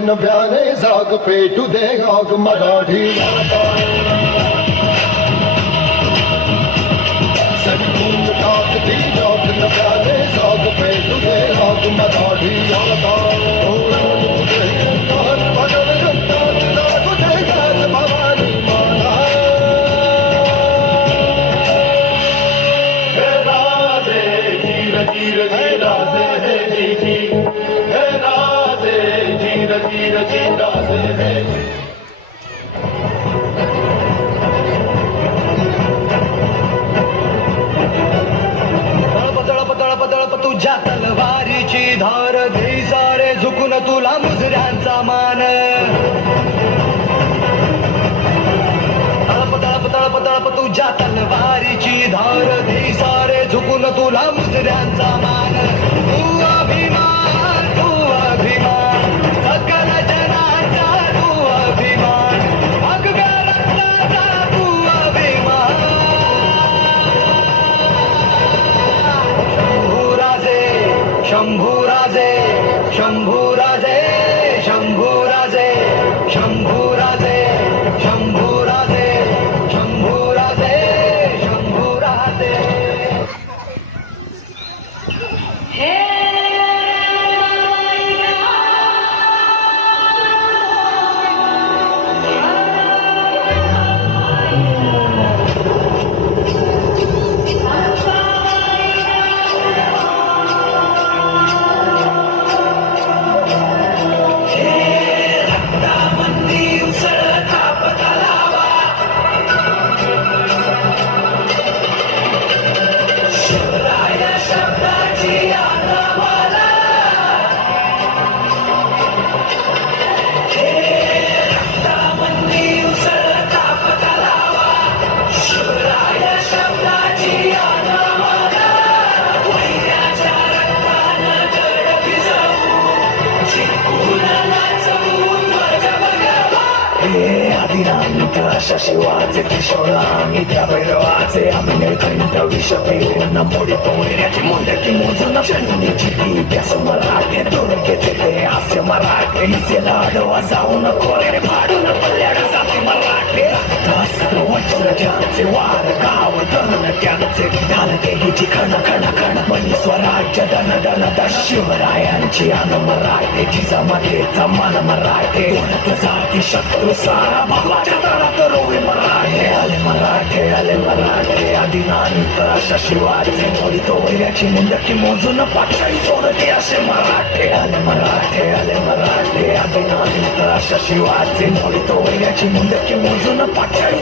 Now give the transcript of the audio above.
नव्याने जाग पेटू दे आग मराठी सटकून टाकती जाग नव्याने जाग पेटू दे आग मराठी तुझ्या तलवारीची धार दे सारे झुकून तुला मुजऱ्यांचा मान तळप तळप तळप तळप तुझ्या तलवारीची धार दे सारे झुकून तुला मुजऱ्यांचा मान तू अभिमान सकल जनाचा तू अभिमान भगव्या रक्ताचा तू अभिमान शंभूराजे शंभूराजे शंभूराजे शंभूराजे शंभूराजे शंभूराजे शंभूराजे हे अशा शिवाचे किशोरा आणि त्या भैरवाचे आम्ही निळकंठ विष पिऊन मोडी पोहण्याची मोंडकी मोजून चंडीची ती प्यास मराठे दुर्गेचे ते हास्य मराठे हिचे लाडवा जाऊन खोरे फाडून पल्ल्याड जाती मराठे वज्रजांचे वार गाव धन त्यांचे घालते हिची खण खण खण मनी स्वराज्य धन धन द शिवरायांची अन मराठे जिजामातेचा मन मराठे जाती शत्रू सारा भगवाच्या तळात रोवे मराठे आले मराठे आदिनांत अशा शिवाचे मोडी तोऱ्याची मुंडकी मोजून पाठळी सोडते असे मराठे आले मराठे आदिनांत अशा शिवाचे मोडी तोऱ्याची मुंडकी मोजून पाठळी